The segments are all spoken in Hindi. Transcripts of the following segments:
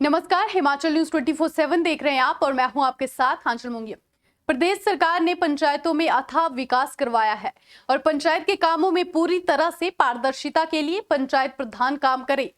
नमस्कार, हिमाचल न्यूज 24/7 देख रहे हैं आप और मैं हूं आपके साथ आंचल मुंगिया। प्रदेश सरकार ने पंचायतों में अथाह विकास करवाया है और पंचायत के कामों में पूरी तरह से पारदर्शिता के लिए पंचायत प्रधान काम करे।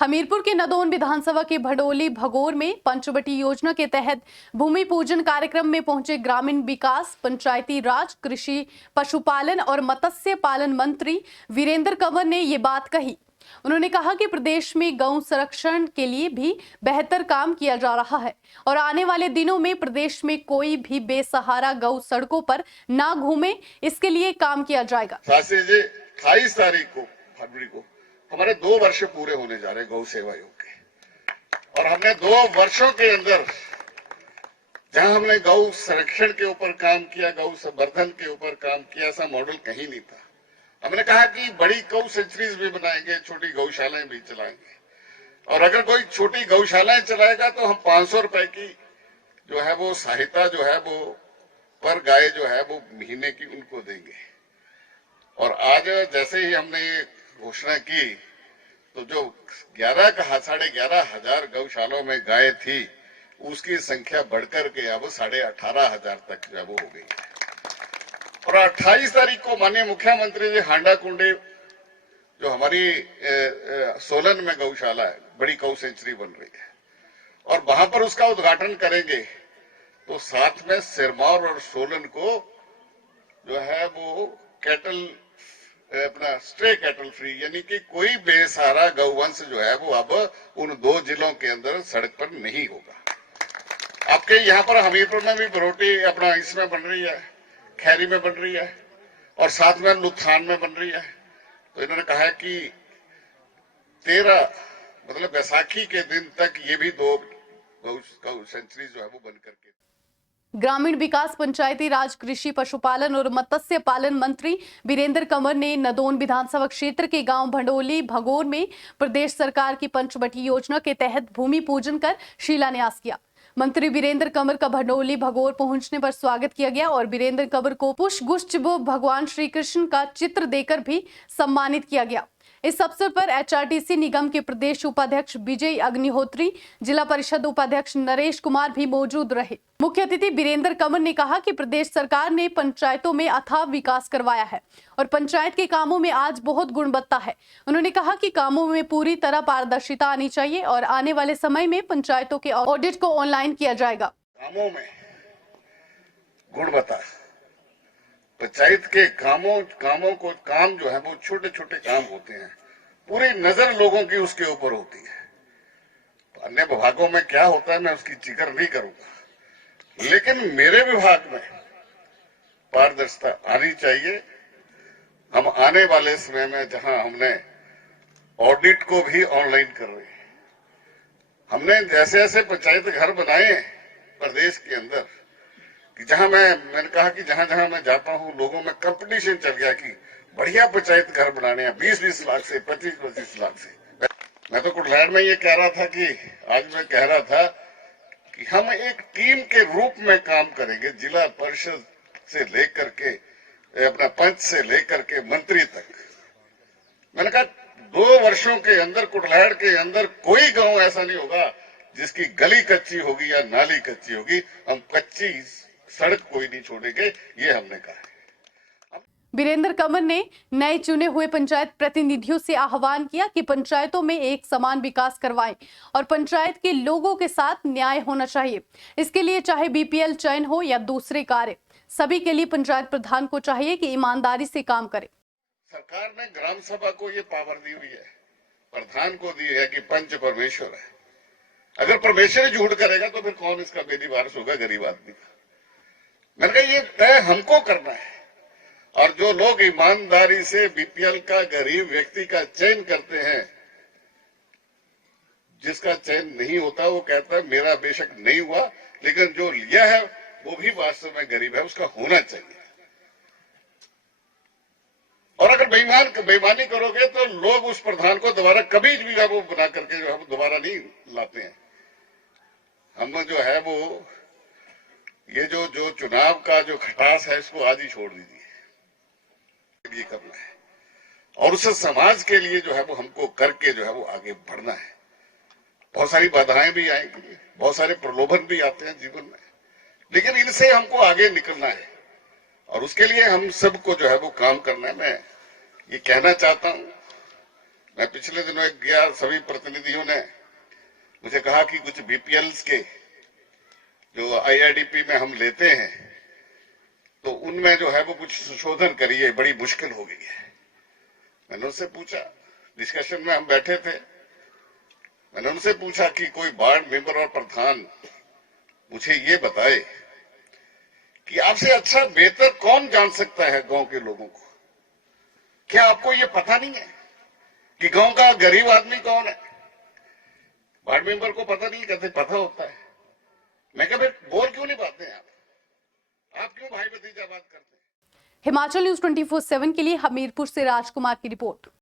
हमीरपुर के नदौन विधानसभा के भड़ोली भगोर में पंचवटी योजना के तहत भूमि पूजन कार्यक्रम में पहुंचे ग्रामीण विकास, पंचायती राज, कृषि, पशुपालन और मत्स्य पालन मंत्री वीरेंद्र कंवर ने ये बात कही। उन्होंने कहा कि प्रदेश में गौ संरक्षण के लिए भी बेहतर काम किया जा रहा है और आने वाले दिनों में प्रदेश में कोई भी बेसहारा गौ सड़कों पर ना घूमे, इसके लिए काम किया जाएगा। 28 तारीख को फरवरी को हमारे 2 वर्ष पूरे होने जा रहे गौ सेवा योग के, और हमने 2 वर्षों के अंदर जहां हमने गौ संरक्षण के ऊपर काम किया, गौ संवर्धन के ऊपर काम किया, ऐसा मॉडल कहीं नहीं था। हमने कहा कि बड़ी गौ सेंचुरीज भी बनाएंगे, छोटी गौशालाएं भी चलाएंगे, और अगर कोई छोटी गौशालाएं चलाएगा तो हम 500 रुपए की जो है वो सहायता जो है वो पर गाय जो है वो महीने की उनको देंगे। और आज जैसे ही हमने ये घोषणा की तो जो 11,500 गौशालों में गाय थी उसकी संख्या बढ़कर के अब 18,500 तक जो है वो हो गई है। और 28 तारीख को माननीय मुख्यमंत्री जी हांडा कुंडे जो हमारी सोलन में गौशाला है, बड़ी गौ सेंचुरी बन रही है, और वहां पर उसका उद्घाटन करेंगे तो साथ में सिरमौर और सोलन को जो है वो कैटल अपना स्ट्रे कैटल फ्री, यानी कि कोई बेसहारा गौवंश जो है वो अब उन 2 जिलों के अंदर सड़क पर नहीं होगा। आपके यहाँ पर हमीरपुर में भी बरोटी अपना इसमें बन रही है, खैरी में बन रही है, और साथ में लुथान में बन रही है। तो इन्होंने कहा कि 13 मतलब बैसाखी के दिन तक ये भी 2 गौ सेंचुरी जो है वो बन करके। ग्रामीण विकास, पंचायती राज, कृषि, पशुपालन और मत्स्य पालन मंत्री वीरेंद्र कंवर ने नदौन विधानसभा क्षेत्र के गांव भड़ोली भगोर में प्रदेश सरकार की पंचवटी योजना के तहत भूमि पूजन कर शिलान्यास किया। मंत्री वीरेंद्र कंवर का भड़ोली भगोर पहुंचने पर स्वागत किया गया और वीरेंद्र कंवर को पुष्पगुच्छ व भगवान श्री कृष्ण का चित्र देकर भी सम्मानित किया गया। इस अवसर पर एचआरटीसी निगम के प्रदेश उपाध्यक्ष विजय अग्निहोत्री, जिला परिषद उपाध्यक्ष नरेश कुमार भी मौजूद रहे। मुख्य अतिथि वीरेंद्र कंवर ने कहा कि प्रदेश सरकार ने पंचायतों में अथाह विकास करवाया है और पंचायत के कामों में आज बहुत गुणवत्ता है। उन्होंने कहा कि कामों में पूरी तरह पारदर्शिता आनी चाहिए और आने वाले समय में पंचायतों के ऑडिट को ऑनलाइन किया जाएगा। कामों में गुणवत्ता, पंचायत के कामों को काम जो है वो छोटे छोटे काम होते हैं, पूरी नजर लोगों की उसके ऊपर होती है। अन्य विभागों में क्या होता है मैं उसकी जिक्र नहीं करूंगा, लेकिन मेरे विभाग में पारदर्शिता आनी चाहिए। हम आने वाले समय में जहां हमने ऑडिट को भी ऑनलाइन कर रहे हैं, हमने जैसे जैसे पंचायत घर बनाए प्रदेश के अंदर कि जहां मैंने कहा कि जहां जहां मैं जाता हूं लोगों में कंपटीशन चल गया कि बढ़िया पंचायत घर बनाने हैं 20-20 लाख से, 25-25 लाख से। मैं तो कुटलैड़ में ये कह रहा था कि आज मैं कह रहा था कि हम एक टीम के रूप में काम करेंगे, जिला परिषद से लेकर के अपना पंच से लेकर के मंत्री तक। मैंने कहा 2 वर्षों के अंदर कुटलैड़ के अंदर कोई गांव ऐसा नहीं होगा जिसकी गली कच्ची होगी या नाली कच्ची होगी। हम कच्ची सड़क कोई नहीं छोड़ेंगे, ये हमने कहा है। वीरेंद्र कंवर ने नए चुने हुए पंचायत प्रतिनिधियों से आह्वान किया कि पंचायतों में एक समान विकास करवाएं और पंचायत के लोगों के साथ न्याय होना चाहिए। इसके लिए चाहे बीपीएल चयन हो या दूसरे कार्य, सभी के लिए पंचायत प्रधान को चाहिए कि ईमानदारी से काम करे। सरकार ने ग्राम सभा को ये पावर दी हुई है, प्रधान को दी है कि पंच परमेश्वर है। अगर परमेश्वर झूठ करेगा तो फिर कौन इसका बेदी वारिस होगा? गरीब आदमी का। मैंने कहा ये तय हमको करना है, और जो लोग ईमानदारी से बीपीएल का गरीब व्यक्ति का चयन करते हैं, जिसका चयन नहीं होता वो कहता है मेरा बेशक नहीं हुआ, लेकिन जो लिया है वो भी वास्तव में गरीब है, उसका होना चाहिए। और अगर बेईमानी करोगे तो लोग उस प्रधान को दोबारा कभी भी वो बना करके जो है वो दोबारा नहीं लाते हैं। हम जो है वो ये जो चुनाव का जो खटास है इसको आज ही छोड़ दीजिए, ये करना है और उस समाज के लिए जो है वो हमको करके जो है वो आगे बढ़ना है। बहुत सारी बाधाएं भी आएंगी, बहुत सारे प्रलोभन भी आते हैं जीवन में, लेकिन इनसे हमको आगे निकलना है और उसके लिए हम सबको जो है वो काम करना है। मैं ये कहना चाहता हूं, मैं पिछले दिनों एक गया, सभी प्रतिनिधियों ने मुझे कहा कि कुछ बीपीएल्स के जो आईआरडीपी में हम लेते हैं तो उनमें जो है वो कुछ संशोधन करिए, बड़ी मुश्किल हो गई है। मैंने उनसे पूछा, डिस्कशन में हम बैठे थे, मैंने उनसे पूछा कि कोई वार्ड मेंबर और प्रधान मुझे ये बताए कि आपसे अच्छा बेहतर कौन जान सकता है गांव के लोगों को। क्या आपको ये पता नहीं है कि गांव का गरीब आदमी कौन है? वार्ड मेंबर को पता नहीं, कहते पता होता है। मैं कहा बोल क्यों नहीं पाते हैं आप क्यों भाई भतीजा बात करते हैं? हिमाचल न्यूज 24/7 के लिए हमीरपुर से राजकुमार की रिपोर्ट।